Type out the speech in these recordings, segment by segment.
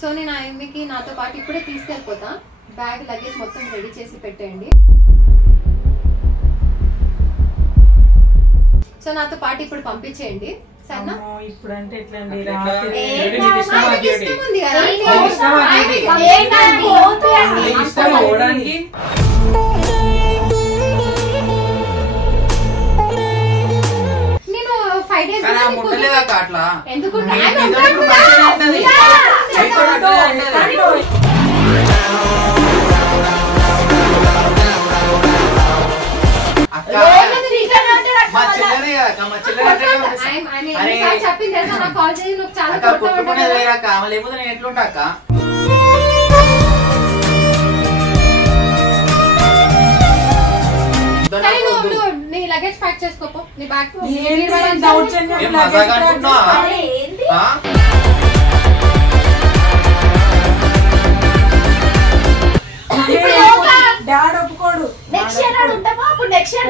So నేను ఆయనకి నాతో పాటు ఇప్పుడే తీసుకెళ్ళిపోతా. బ్యాగ్ లగేజ్ మొత్తం రెడీ చేసి పెట్టేయండి. సో నాతో పాటు ఇప్పుడు పంపించేయండి సరేనా? ఇప్పుడు అంటే ఎట్లా నేను 5 days ఎందుకు చెప్పింది తెలుసా? నాకు కాల్ చేసి నువ్వు చాలా లేకపోతే నేను ఎట్లుంటా అక్క? నీ లగేజ్ ప్యాక్ చేసుకోపో. నీ బ్యాగ్ డాడ్ ఒప్పుకోడు. నెక్స్ట్ ఇయర్ ఉంటామా? అప్పుడు నెక్స్ట్ ఇయర్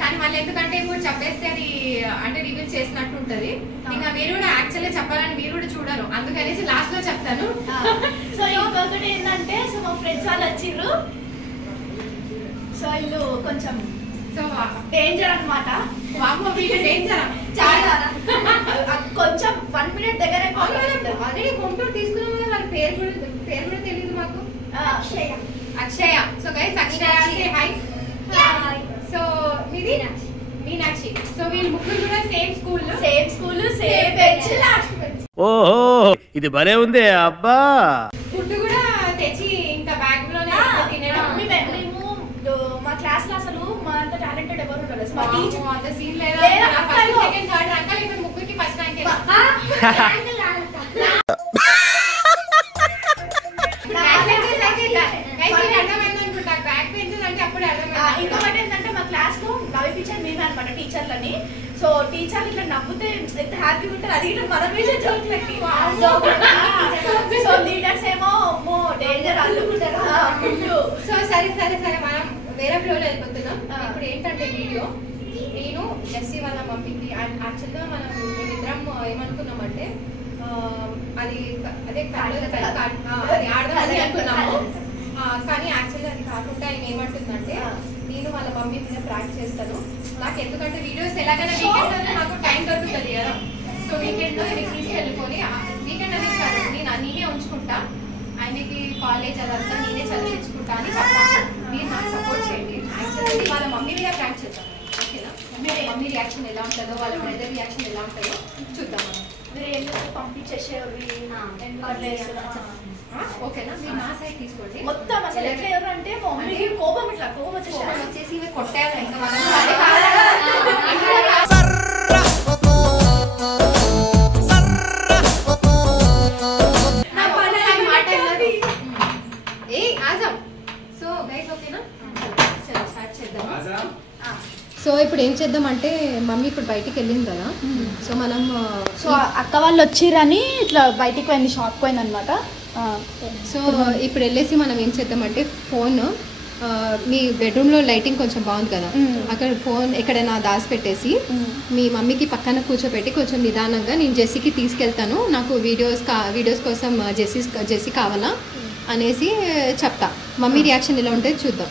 కానీ మళ్ళీ ఎందుకంటే ఇప్పుడు చెప్పేస్తే అది అంటే రివీల్ చేసినట్టు ఉంటది. ఇంకా మీరు కూడా యాక్చువల్లీ చెప్పాలని మీరు కూడా చూడరు, అందుకనేసి లాస్ట్ లో చెప్తాను. సో ఇంకొకటి ఏంటంటే సో మా ఫ్రెండ్స్ వాళ్ళు వచ్చిర్రు. సో వీళ్ళు కొంచెం సో డేంజర్ అనమాట. డేంజర్ చాలా కొంచెం 1 minute దగ్గర ఆల్రెడీ హోమ్ టూర్ తీసుకున్నాం కదా, వాళ్ళ పేరు కూడా తెలియదు మాకు. అక్షయ. సో గైస్ అక్షయ హాయ్. సో మీది మీనాక్షి. సో వీళ్ళు ముగ్గురు కూడా same school same bench last bench. ఓహో ఇది భలే ఉంది అబ్బా. ఫుడ్ కూడా తెచ్చి ఇంకా బ్యాగ్ లోనే తినడం. మేము మా క్లాస్ లో అసలు మా అంత టాలెంటెడ్ ఎవరు ఉండరు. మా టీచర్ అంత సీన్ లేదా? ఫస్ట్ సెకండ్ థర్డ్ ర్యాంక్ ఇక్కడ ముగ్గురికి ఫస్ట్ ర్యాంక్. ఇంకొకటి ఏంటంటే మా క్లాస్ లో నవ్విపించారు మేమే అనమాట టీచర్లని. సో టీచర్లు ఇట్లా నవ్వుతే ఎంత హ్యాపీగా ఉంటారు. అది ఇట్లా మన మీద జోకులకి. సో లీడర్స్ ఏమో డేంజర్ అల్లుకుంటారు. సో సరే మనం వేరే ఫ్లోర్ వెళ్ళిపోతున్నాం. ఇప్పుడు ఏంటంటే వీడియో నేను జెస్సీ వాళ్ళ మమ్మీకి యాక్చువల్గా మనం మేమిద్దరం ఏమనుకున్నామంటే అది అదే ఆడదామని అనుకున్నాము. కానీ యాక్చువల్లీ అది కాకుండా ఆయన ఏమంటుందంటే నేను వాళ్ళ మమ్మీ మీద ప్రాక్టీస్ చేస్తాను. నాకు ఎందుకంటే వీడియోస్ ఎలాగైనా వీకెండ్ నాకు టైం దొరుకుతుంది కదా. సో వీకెండ్లో ఆయనకి తీసుకెళ్ళిపోయి వీకెండ్ అనేది కాదు నేనే ఉంచుకుంటా, ఆయనకి కాలేజ్ అదంతా నేనే చదివించుకుంటా అని చెప్తాను. మీరు నాకు సపోర్ట్ చేయండి. యాక్చువల్లీ వాళ్ళ మమ్మీ మీద ప్రాక్టీస్ చేద్దాం ఓకేనా? మమ్మీ రియాక్షన్ ఎలా ఉంటుందో వాళ్ళ బ్రదర్ రియాక్షన్ ఎలా ఉంటుందో చూద్దాం మనం. మీరు ఏం పంపించేసేవి ఓకేనా? మీరు నా సైడ్ తీసుకోండి. మొత్తం అసలు ఎట్లా ఎవరు అంటే మా మమ్మీకి కోపం వచ్చేసి కొట్టారు ఇంకా మనం. సో ఇప్పుడు ఏం చేద్దామంటే మమ్మీ ఇప్పుడు బయటికి వెళ్ళింది కదా. సో మనం అక్క వాళ్ళు వచ్చిరని ఇట్లా బయటికి పోయింది, షాప్ పోయింది అనమాట. సో ఇప్పుడు వెళ్ళేసి మనం ఏం చేద్దామంటే ఫోన్ మీ బెడ్రూమ్లో లైటింగ్ కొంచెం బాగుంది కదా, అక్కడ ఫోన్ ఎక్కడైనా దాచిపెట్టేసి మీ మమ్మీకి పక్కన కూర్చోబెట్టి కొంచెం నిదానంగా నేను జెస్సీకి తీసుకెళ్తాను, నాకు వీడియోస్ కోసం జెస్సీ కావాలా అనేసి చెప్తా. మమ్మీ రియాక్షన్ ఎలా ఉంటుంది చూద్దాం.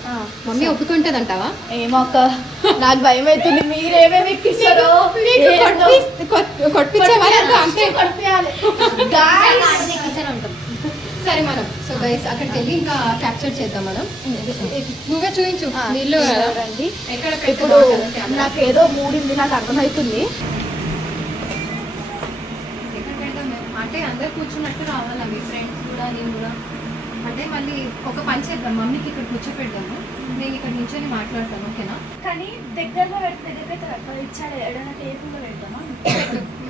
మమ్మీ ఒప్పుకుంటుంది అంటావా? ఏమో అక్క నాకు భయం అవుతుంది. మీరేమేమి ఎక్కిస్తారో సరే మనం సో గైస్ అక్కడికి వెళ్ళి ఇంకా క్యాప్చర్ చేద్దాం మనం. నువ్వే చూపించు నీళ్ళు రండి. ఇప్పుడు నాకు ఏదో మూడింది నాకు అర్థమవుతుంది. అంటే అందరు కూర్చున్నట్టు రావాలా మీ ఫ్రెండ్స్ కూడా నేను కూడా. అంటే మళ్ళీ ఒక పని చేద్దాం, మమ్మీకి ఇక్కడ కూర్చోపెడదాము, నేను ఇక్కడ నుంచొని మాట్లాడతాను ఓకేనా? కానీ దగ్గరలో పెడితే ఇచ్చాడు ఏదైనా టేబుల్లో పెడతామా?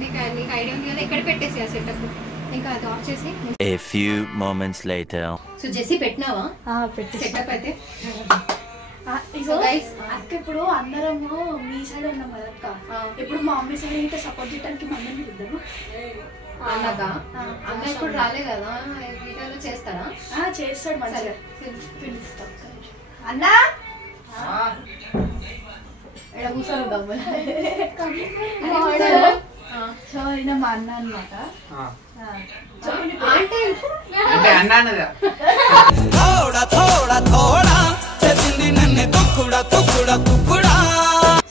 నీకు ఐడియా ఉంది కదా, ఎక్కడ పెట్టేసి ఆ సెటప్ ఇంకా అది ఆఫ్ చేసి. A few moments later. So Jessie పెట్టినావా సెటప్ అయితే? అక్క ఇప్పుడు అందరము మీ సైడ్ ఉన్నాం కదా అక్క. ఇప్పుడు మా మమ్మీ సైడ్ ఇంకా సపోర్ట్ చేయడానికి మమ్మల్ని ఇద్దాము అన్నగా. అన్న ఇప్పుడు రాలే కదా, వీడియోలో చేస్తారా? చేస్తాడు మంచిగా. పిలుస్తాం అన్నా ఇక్కడ కూర్చొని దమ్ములు. సో ఈయన మా అన్న అనమాట.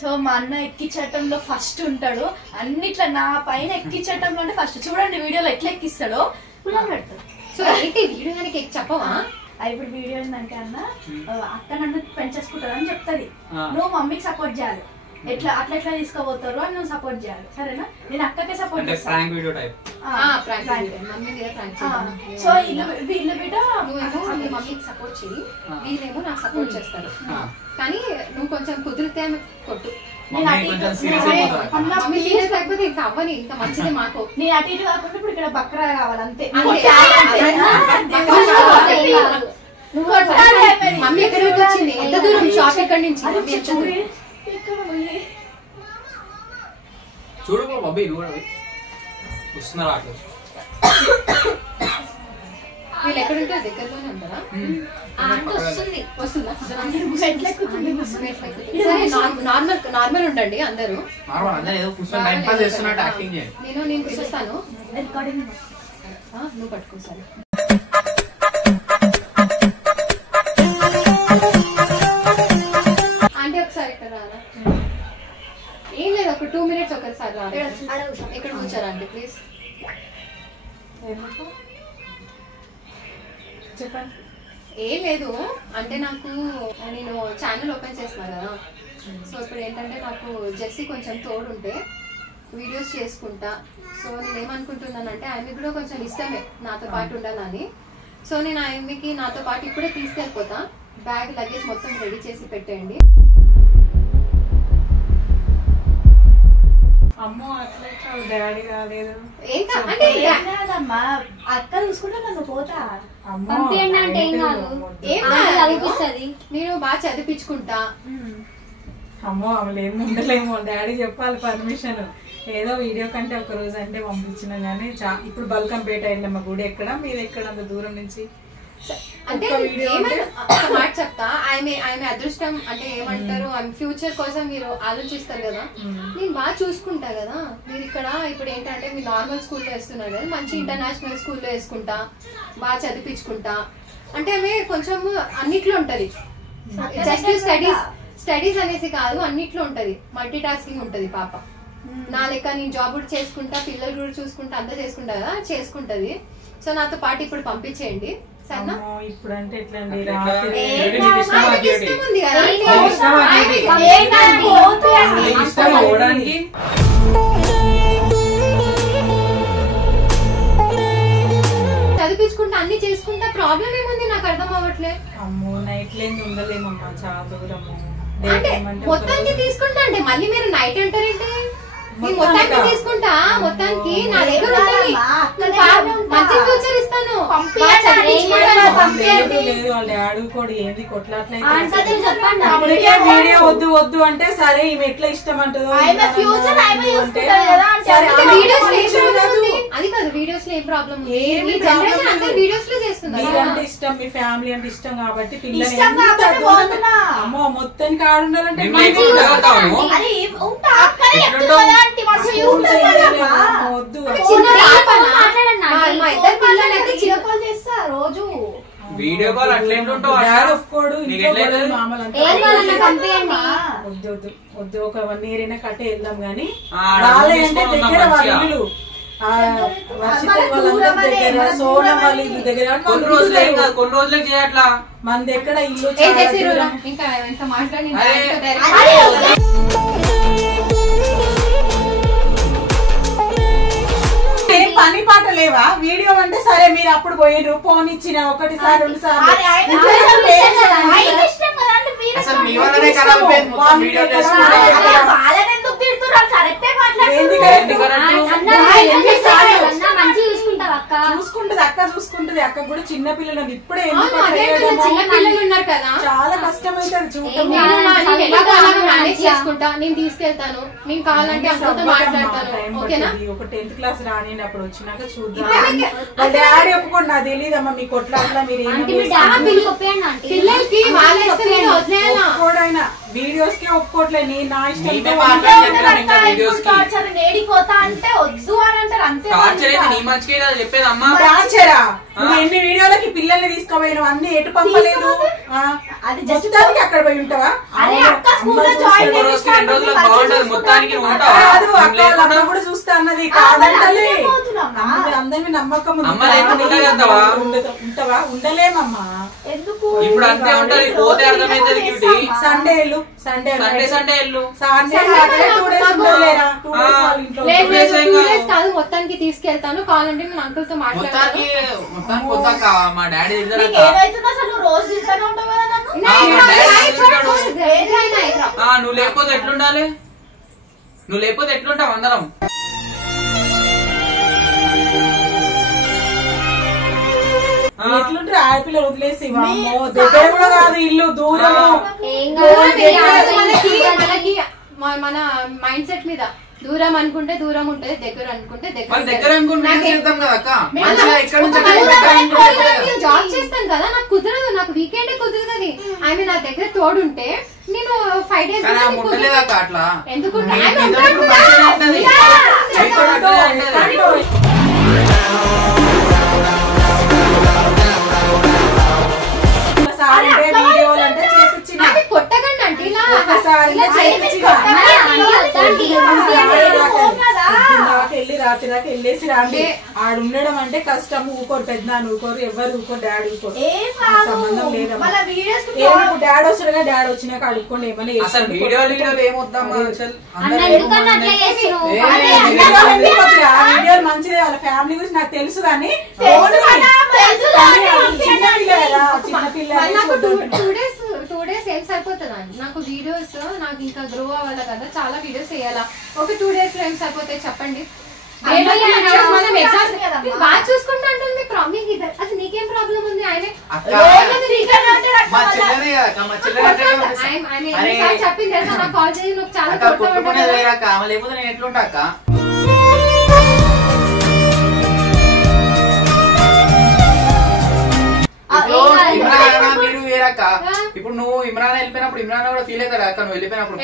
సో మా అన్న ఎక్కించటంలో ఫస్ట్ ఉంటాడు, అన్నిట్లా నా పైన ఎక్కించటంలో అంటే ఫస్ట్. చూడండి వీడియోలో ఎట్లా ఎక్కిస్తాడో పెడతాడు. సో ఏంటి వీడియో దానికి చెప్పవా? ఇప్పుడు వీడియో ఏంటంటే అన్న అక్క నన్ను పెంచేసుకుంటారు అని చెప్తుంది, నువ్వు మమ్మీకి సపోర్ట్ చేయాలి. ఎట్లా అట్లా తీసుకోబోతారు అని నువ్వు సపోర్ట్ చేయాలి, సరేనా? నేను అక్కకే సపోర్ట్ చేస్తాను. సో వీళ్ళు బిడ్డ నువ్వేమో మీ మమ్మీకి సపోర్ట్ చేయి, వీళ్ళేమో నాకు సపోర్ట్ చేస్తారు. కానీ నువ్వు కొంచెం కుదిరితే కొట్టు. మమ్మీ సీరియస్ అయిపోతే ఇంకా అవ్వని, ఇంకా మంచిది మాకు. నేను అటు ఇటు కాకుండా ఇప్పుడు ఇక్కడ బక్రా కావాలి అంతే. మమ్మీ ఎక్కడికి వచ్చింది? ఎంత దూరం షాప్ ఎక్కడి నుంచి? చూడు బాబీ వస్తున్నారు అట్లా. వీళ్ళు ఎక్కడ ఉంటారు? దగ్గరలోనే ఉంటారా? నార్మల్ ఉండండి అందరూ. నేను పిలుస్తాను, నువ్వు పట్టుకోసారి. అంటే ఒకసారి ఇక్కడ రారా? ఏం లేదు, ఒక 2 minutes ఒకసారి రారా. ఇక్కడ కూర్చోరా అండి ప్లీజ్. చెప్పండి. ఏం లేదు అంటే నాకు నేను ఛానల్ ఓపెన్ చేస్తున్నా కదా, సో ఇప్పుడు ఏంటంటే నాకు జెస్సీ కొంచెం తోడుంటే వీడియోస్ చేసుకుంటా. సో నేను ఏమనుకుంటున్నానంటే ఆమెకి కూడా కొంచెం ఇష్టమే నాతో పాటు ఉండాలని. సో నేను ఆమెకి నాతో పాటు ఇప్పుడే తీసుకెళ్ళిపోతా. బ్యాగ్ లగేజ్ మొత్తం రెడీ చేసి పెట్టేయండి. అమ్మో అట్లా డాడీ రాలేదు. అంటే అక్క చూసుకుంటే నన్ను పోతా. నేను బాగా చదివించుకుంటా. అమ్మో ఆమెలు ఏమి ఉండలేమో, డాడీ చెప్పాలి పర్మిషన్. ఏదో వీడియో కంటే ఒక రోజు అంటే పంపించినా గానీ ఇప్పుడు బల్కంపేట వెళ్ళాము. గుడి ఎక్కడ, మీరు ఎక్కడ అంత దూరం నుంచి? అంటే మాట చెప్తా, ఆమె అదృష్టం అంటే ఏమంటారు, ఆమె ఫ్యూచర్ కోసం మీరు ఆలోచిస్తారు కదా. నేను బాగా చూసుకుంటా కదా. మీరు ఇక్కడ ఇప్పుడు ఏంటంటే మీరు నార్మల్ స్కూల్లో వేస్తున్నారు కదా, మంచి ఇంటర్నేషనల్ స్కూల్లో వేసుకుంటా, బాగా చదివించుకుంటా. అంటే ఆమె కొంచెం అన్నిట్లో ఉంటది. జస్ట్ స్టడీస్ అనేసి కాదు, అన్నిట్లో ఉంటది. మల్టీ టాస్కింగ్ ఉంటది పాప. నా లెక్క నేను జాబ్ కూడా చేసుకుంటా, పిల్లలు కూడా చూసుకుంటా, అంతా చేసుకుంటా కదా, చేసుకుంటది. సో నాతో పాటు ఇప్పుడు పంపించేయండి సరేనా? ఇప్పుడు అంటే ఎట్లా అండి, చదివించుకుంటా, అన్ని చేసుకుంటా. ప్రాబ్లం ఏముంది నాకు అర్థం అవ్వట్లే. అమ్మో నైట్ లేని ఉండలేమమ్మా, చాలా దూరము. అంటే మొత్తానికి తీసుకుంటా అంటే మళ్ళీ మీరు నైట్ అంటారేంటి? మొత్తానికి తీసుకుంటా, మొత్తానికి నా దగ్గర మంచి ఫ్యూచర్ ఇస్తాను. వీడియో వద్దు వద్దు అంటే సరే, ఈమె ఎట్లా ఇష్టం అంటుందో. అది కాదు, వీడియోస్ లో ఏం ప్రాబ్లం? వీడియోస్ లో చేస్తున్నారు. మీరంటే ఇష్టం, మీ ఫ్యామిలీ అంటే ఇష్టం కాబట్టి పిల్లలు అమ్మో మొత్తానికి ఆడుండాలంటే వద్దు. రోజు వీడియో కాల్ అట్లా వద్దు. ఒక 1 year అయినా కట్టే వెళ్దాం గానీ రాలేదంటే దగ్గర వాళ్ళ ఇల్లు, కొన్ని రోజులే చేయట్లా మనది ఎక్కడ ఇల్లు. ఇంకా మాట్లాడి పని పాట లేవా? వీడియో అంటే సరే మీరు అప్పుడు పోయిర్రు, ఫోన్ ఇచ్చిన 1 సారి 2 సార్లు. చూసుకుంటది అక్క, చూసుకుంటది. ఉంటది అక్క కూడా చిన్న పిల్లలు ఇప్పుడే చిన్న పిల్లలు ఉన్నారు కదా చాలా కష్టమైతుంది చూడటం మేనేజ్ చేసుకుంటా నేను తీసుకెళ్తాను నేను కావాలంటే అక్కడితో మాట్లాడతాను ఓకేనా ఒక 10th క్లాస్ రానినప్పుడు వచ్చినాక చూద్దాం డాడీ ఒప్పుకోండి నాకు తెలియదమ్మా మీ కొట్లాట్లా మీరు పిల్లలకి ఒప్పుకోడైనా వీడియోస్ కి ఒప్పుకోవట్లేదు నేను నా ఇష్టంతో నేడిపోతా అంటే వద్దు అని అంటారు అంతే టార్చరా నువ్వు ఎన్ని వీడియోలకి పిల్లల్ని తీసుకోపోయిన అన్ని ఎటు పంపలేదు అది జస్ట్ అక్కడ పోయి ఉంటావా కాదు అక్క అమ్మ కూడా చూస్తా అన్నది కాదంటలే అందరినీ నమ్మకం ఉంటావా ఉండలేమమ్మా ఎందుకు ఇప్పుడు అంతే ఉంటది పోతే అర్థమైంది సండే వెళ్ళు సండే కాదు మొత్తానికి తీసుకెళ్తాను కావాలంటే నేను అంకుల్ తో మాట్లాడతాను మా డాడీ రోజు తింటానే ఉంటావు కదా నువ్వు లేకపోతే ఎట్లుండాలి నువ్వు లేకపోతే ఎట్లుంటావు అందరం ఎట్లుంటారు ఆడపిల్లలు వదిలేసి దగ్గర కూడా కాదు ఇల్లు దూరం మన మైండ్ సెట్ మీద దూరం అనుకుంటే దూరం ఉంటది దగ్గర అనుకుంటే జాబ్ చేస్తాను కదా నాకు కుదరదు నాకు వీకెండ్ కుదరదు ఆమె నా దగ్గర తోడుంటే నేను 5 days ఎందుకుంటే కొట్టకండి అంటే ఇలా వెళ్ళి రాత్రి దాకా వెళ్ళేసి రాండి ఆడు ఉండడం అంటే కష్టం ఊకోరు పెద్దనాన్న ఊకోరు ఎవరు ఊకోరు డాడీ ఊకోరు సంబంధం లేదమ్మా డాడీ వస్తాడుగా డాడీ వచ్చినాక అడుక్కోండి ఏమైనా వీడియోలు మంచిదే వాళ్ళ ఫ్యామిలీ గురించి నాకు తెలుసు కానీ టూ డేస్ ఏం సరిపోతుందా నాకు వీడియోస్ నాకు ఇంకా గ్రో అవ్వాలి కదా చాలా వీడియోస్ వేయాలా ఒక 2 days లో ఏం సరిపోతాయి చెప్పండి బాగా చూసుకుంటా ఉంటుంది మీకు అసలు నీకేం ప్రాబ్లం ఉంది ఆయన చెప్పింది తెలుసా నాకు కాల్ చేసి నువ్వు చాలా ఎట్లుంటా మీరు వేరక్క ఇప్పుడు నువ్వు ఇమ్రాన్ వెళ్ళిపోయినప్పుడు ఇమ్రాన్ కూడా ఫీల్ అవుతాడు అక్క నువ్వు వెళ్ళిపోయినప్పుడు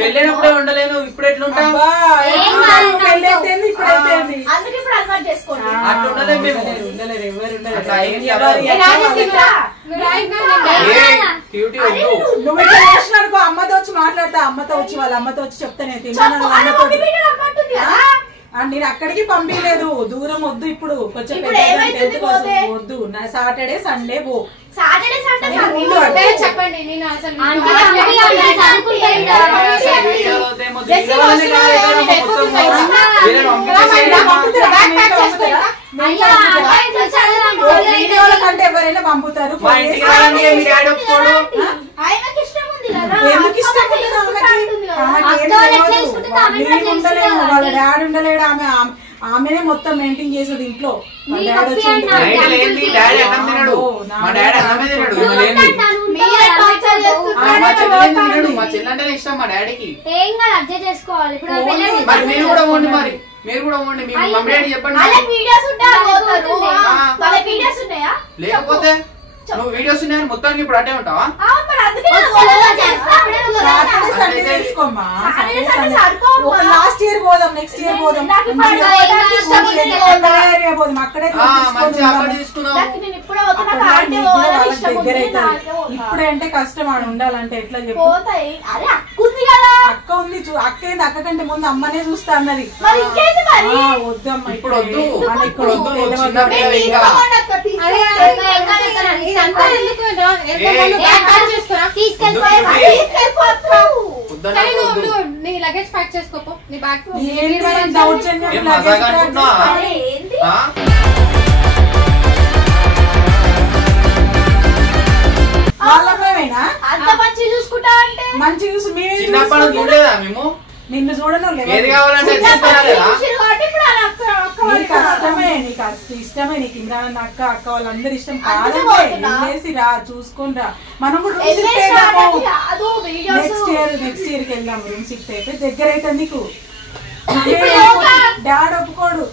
పెళ్ళినప్పుడే ఉండలేను ఇప్పుడు ఎట్లుంటా అట్లా ఉండలేదు మేము అమ్మతో వచ్చి మాట్లాడతా అమ్మతో వచ్చి వాళ్ళ అమ్మతో వచ్చి చెప్తానే నేను అక్కడికి పంపించలేదు దూరం వద్దు ఇప్పుడు కొంచెం వద్దు నా సాటర్డే సండే పో చెప్పండి నేను అసలు కంటే ఎవరైనా పంపుతారు ఎందుకు ఇష్టం ఉండలేము వాళ్ళ డాడీ ఉండలేడు ఆమెనే మొత్తం మెయింటైన్ చేసేది ఇంట్లో మా చెల్లంటే ఇష్టం మా డాడీకి మీరు కూడా పోండి మీ మమ్మీ డాడీ చెప్పండి లేకపోతే నువ్వు వీడియోస్ ఉన్నాయని మొత్తానికి ఇప్పుడు అట్టే ఉంటావా లాస్ట్ ఇయర్ పోదాం నెక్స్ట్ ఇయర్ పోదాం అక్కడే దగ్గర అవుతుంది ఇప్పుడంటే కష్టం ఆడ ఉండాలంటే ఎట్లా చెప్పు అక్క ఉంది అక్క ఏంది అక్క కంటే ముందు అమ్మనే చూస్తా అన్నది వద్దమ్మా ఇప్పుడు వద్దు నీ లగేజ్ ప్యాక్ చేసుకోపో నీ బ్యాగ్ అంత మంచి చూసుకుంటా అంటే మంచి చూసి చిన్నప్పటి చూడలేదా మేము నిన్ను చూడను ఏది కావాలంటే నీకు ఇష్టమే నీకు ఇమ్రాన్ అక్క అక్క వాళ్ళందరూ ఇష్టం కాదంటే రా చూసుకుని రా మనం కూడా నెక్స్ట్ ఇయర్ కి వెళ్దాం రూమ్ షిఫ్ట్ అయిపోయి దగ్గర అయితే నీకు డాడ్ ఒప్పుకోడు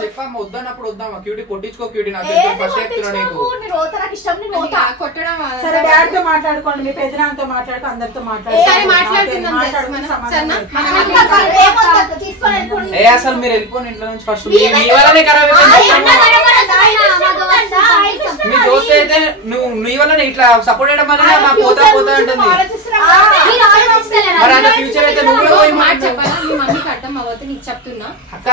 చెప్పమ్మా వద్దన్నప్పుడు వద్దామా క్యూటీ కొట్టించుకో క్యూటీ నాకు ఫస్ట్ చెప్తున్నా నీకు సరే డాడ్ తో మాట్లాడుకోండి మీ పెద్దనాన్నతో మాట్లాడుకో అందరితో అసలు మీరు వెళ్ళిపోండి ఇంట్లో నుంచి ఫస్ట్ మీ వల్లనే ఖరాబ్ మీ దోస్త్ అయితే నువ్వు నీ వల్ల ఇట్లా సపోర్ట్ చేయడం వల్ల మా పోతా పోతా ఉంటుంది మరి అన్న ఫ్యూచర్ అయితే నువ్వు కూడా పోయి మాట చెప్పాలా మీ మమ్మీకి అర్థం అవ్వదు నీకు చెప్తున్నా అక్క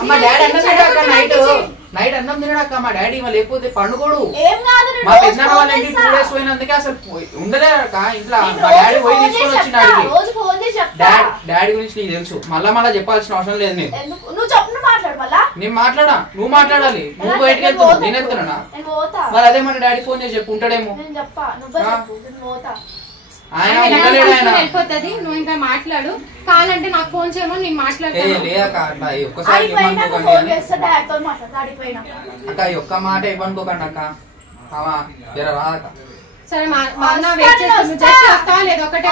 అమ్మ డాడీ అన్నం తినడాక నైట్ అన్నం తినడాక మా డాడీ లేకపోతే పండుకోడు మా పెద్దనాన్న వాళ్ళ ఇంటికి 2 days పోయినందుకే అసలు ఉండలే అక్క ఇంట్లో మా డాడీ పోయి తీసుకొని వచ్చినాడు డాడీ గురించి నీకు తెలుసు మళ్ళా చెప్పాల్సిన అవసరం లేదు నేను మాట్లాడా నువ్వు మాట్లాడాలి నువ్వు బయటకు వెళ్తున్నావు నేను వెళ్తున్నా మరి అదే మన డాడీ ఫోన్ చేసి చెప్పు ఉంటాడేమో వెళ్ళిపోతుంది నువ్వు ఇంకా మాట్లాడు కావాలంటే నాకు ఫోన్ చేయమని నేను మాట్లాడతాను అక్క ఒక్క మాట ఇవ్వనుకోకండి అక్క జర రా అక్క సరే మా అన్న వెయిట్ చేస్తాను జస్ట్ వస్తావా లేదు ఒకటే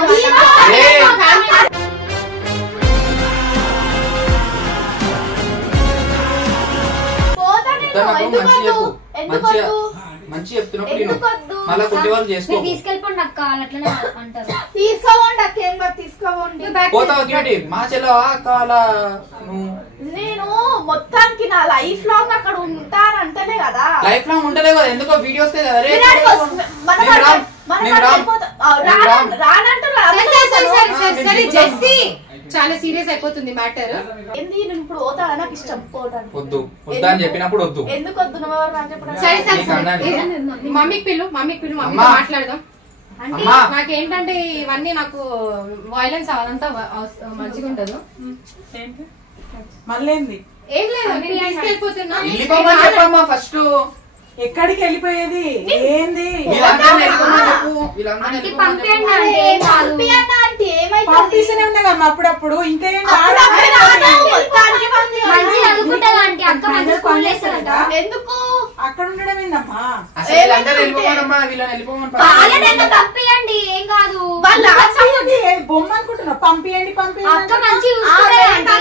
మంచి చెప్తున్నప్పుడు మళ్ళీ కొద్ది వాళ్ళు చేసుకో తీసుకెళ్ళిపోండి అక్క అట్లనే అంటారు తీసుకోండి అక్క ఏం తీసుకోండి పోతావా క్యూటీ మా చెల్లవా అక్క నేను మొత్తానికి నా లైఫ్ లాంగ్ అక్కడ ఉంటానంటేనే కదా లైఫ్ లాంగ్ ఉంటలే కదా ఎందుకో వీడియోస్ జెస్సీ చాలా సీరియస్ అయిపోతుంది మ్యాటర్ ఏంది నేను ఇప్పుడు పోతానా నాకు ఇష్టం పోతాను వద్దు వద్దా అని చెప్పినప్పుడు వద్దు ఎందుకు వద్దు నువ్వు సరే సరే మమ్మీకి పిలు మమ్మీతో మాట్లాడదాం అంటే నాకేంటంటే ఇవన్నీ నాకు వైలెన్స్ అదంతా మంచిగా ఉంటదు మళ్ళీ ఏం లేదు తీసుకెళ్ళిపోతున్నా చెప్పమ్మా ఫస్ట్ ఎక్కడికి వెళ్ళిపోయేది ఏంది పంపిస్తూనే ఉన్నాగా అప్పుడప్పుడు ఇంకా ఎందుకు అక్కడ ఉండడం ఏందమ్మా ఏం కాదు బొమ్మ అనుకుంటున్నా పంపియండి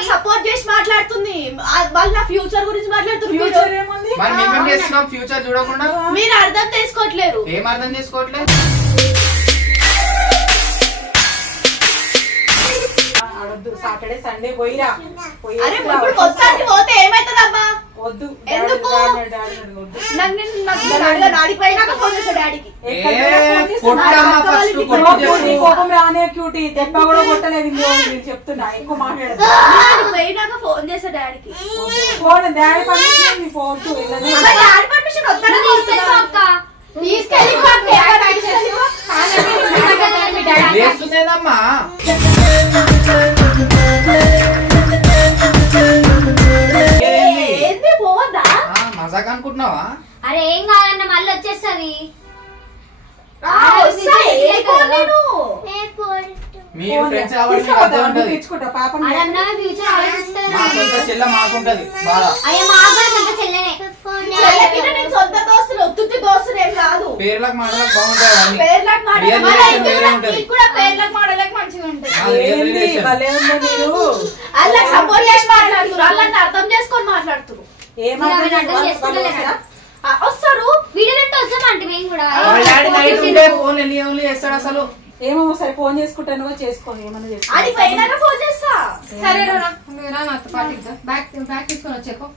సపోర్ట్ చేసి మాట్లాడుతుంది వాళ్ళ నా ఫ్యూచర్ గురించి మాట్లాడుతుంది ఫ్యూచర్ ఏముంది ఫ్యూచర్ చూడకుండా మీరు అర్థం చేసుకోవట్లేరు ఏం అర్థం చేసుకోవట్లేదు సాటర్డే సండే పోయిరా పోతే ఏమైతుందమ్మా వద్దు ఎందుకు కోపం రానే క్యూటీ దెబ్బ కూడా కొట్టలేదు చెప్తున్నా ఎక్కువ మాట్లాడదు ఫోన్ చేసా డాడీకి ఫోన్ డాడీ పర్మిషన్ పోవద్దు డాడీ పర్మిషన్ తీసుకెళ్ళిపోమ్మా మజాక్ అనుకుంటున్నావా అరే ఏం కాదన్న మళ్ళీ వచ్చేస్తుంది మీ ఫ్రెండ్స్ కాబట్టి అదే ఉంటది చెల్ల మాకుంటది బాగా సొంత దోస్తులు ఒత్తుతి దోస్తులు ఏం కాదు పేర్లకు మాటలకు బాగుంటాయి పేర్లకు మాటలకు మంచిగా ఉంటాయి అలా సపోర్ట్ చేసి మాట్లాడుతున్నారు వాళ్ళని అర్థం చేసుకొని మాట్లాడుతున్నారు వస్తారు వీడియో వస్తామంటే మేము కూడా చేస్తాడు అసలు ఏమో సరే ఫోన్ చేసుకుంటాను చేసుకోండి ఏమన్నా అది పైన ఫోన్ చేస్తా సరే నాతో పాటు బ్యాగ్ తీసుకొని వచ్చేకో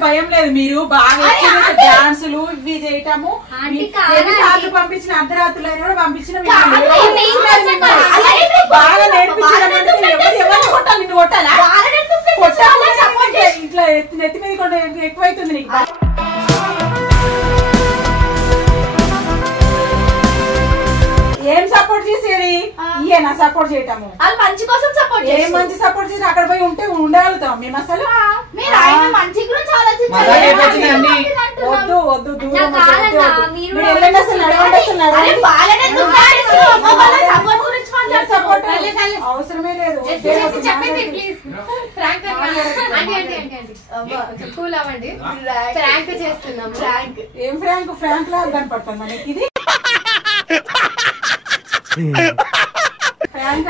భయం లేదు మీరు బాగా డాన్సులు ఇవి చేయటము ఎన్నిసార్లు పంపించిన అర్ధరాత్రులు కూడా పంపించిన బాగా నేర్పించడం కొట్టాలా ఇట్లా నెత్తి మీద కూడా ఎక్కువైతుంది నీకు ఇయ్యేనా సపోర్ట్ చేయటము? వాళ్ళు మంచి కోసం సపోర్ట్ ఏం మంచి సపోర్ట్ చేసి అక్కడ పోయి ఉంటే ఉండగలుగుతాం మేము అసలు? మీరు ఆయన మంచి గురించి వద్దు వద్దు దూరం నాకు కాదన్నా, మీరు మీరు వెళ్ళండి అసలు నడవండి అసలు నడవండి. సపోర్ట్ అవసరమే లేదు. చెప్పేసి ప్లీజ్ ప్రాంక్ కూల్ అవ్వండి. ప్రాంక్ చేస్తున్నాం. ఏం ఫ్రాంక్ ఫ్రాంక్ లాగా కనపడుతుంది మనకి ఇది. ఫ్రాంక్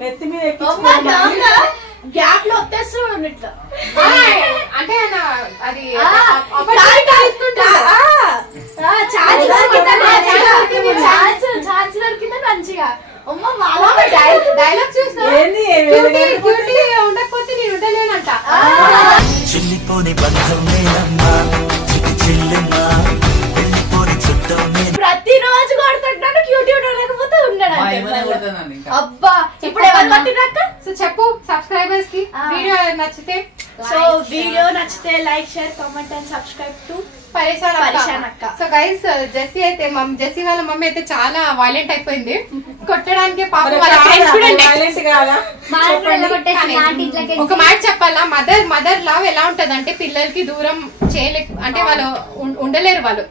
నెత్తి మీద గ్యాప్ లో వచ్చేస్తున్నాడు ఇట్లా అంటే అది ఛాన్స్ దొరికింది మంచిగా. డైలాగ్ చూస్తా ఉండకపోతే నేను ఉండలేనంట. ప్రతిరోజు కొడుతుంటాడు క్యూటీ ఉండకపోతే ఉన్నాడు. అబ్బా ఇప్పుడు ఎవరు పట్టినాక సో చెప్పు సబ్స్క్రైబర్స్ కి వీడియో నచ్చితే. సో వీడియో నచ్చితే like share comment and subscribe to పరేషాన్ అక్క. సో గైస్ జెస్సీ అయితే జెస్సీ వాళ్ళ మమ్మీ అయితే చాలా వైలెంట్ అయిపోయింది. కొట్టడానికి పాపం వాళ్ళ ఫ్రెండ్స్ చూడండి. ఒక మాట చెప్పాలా, మదర్ లవ్ ఎలా ఉంటది అంటే పిల్లలకి దూరం చేయలే అంటే వాళ్ళు ఉండలేరు వాళ్ళు.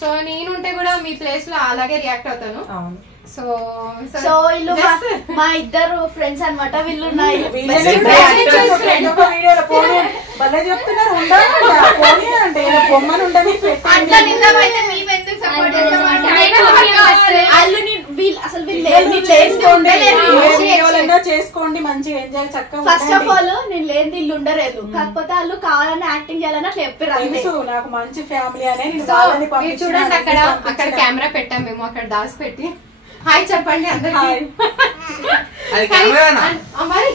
సో నేనుంటే కూడా మీ ప్లేస్ లో అలాగే రియాక్ట్ అవుతాను. సో వీళ్ళు మా ఇద్దరు ఫ్రెండ్స్ అన్నమాట. వీళ్ళు చెప్తున్నారు అంటే బొమ్మను ఉండని చేసుకోండి మంచిగా ఎంజాయ్ చక్కగా. ఫస్ట్ ఆఫ్ ఆల్ నేను లేని ఇల్లు ఉండలేదు, కాకపోతే వాళ్ళు కావాలని యాక్టింగ్ చేయాలని అట్లా చెప్పారు. నాకు మంచి ఫ్యామిలీ అనే చూడండి. అక్కడ కెమెరా పెట్టాం మేము, అక్కడ దాచి పెట్టి హాయ్ చెప్పండి అందరికి. మరి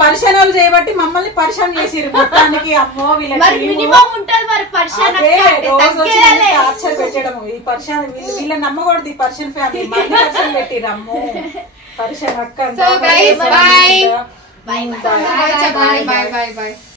పరిశనాలు చేయబట్టి మమ్మల్ని పరిశాన్ చేసిరు మొత్తానికి. అమ్మో మినిమం ఉంటది మరి పరిశాన్ టార్చర్ పెట్టడం. ఈ పరిశాన్ వీళ్ళని నమ్మకూడదు. ఈ పర్షన్ ఫ్యామిలీ మళ్ళీ పరిశాన్ పెట్టిరు. అమ్మో పరిశాన్ అక్క. So guys bye by by by by.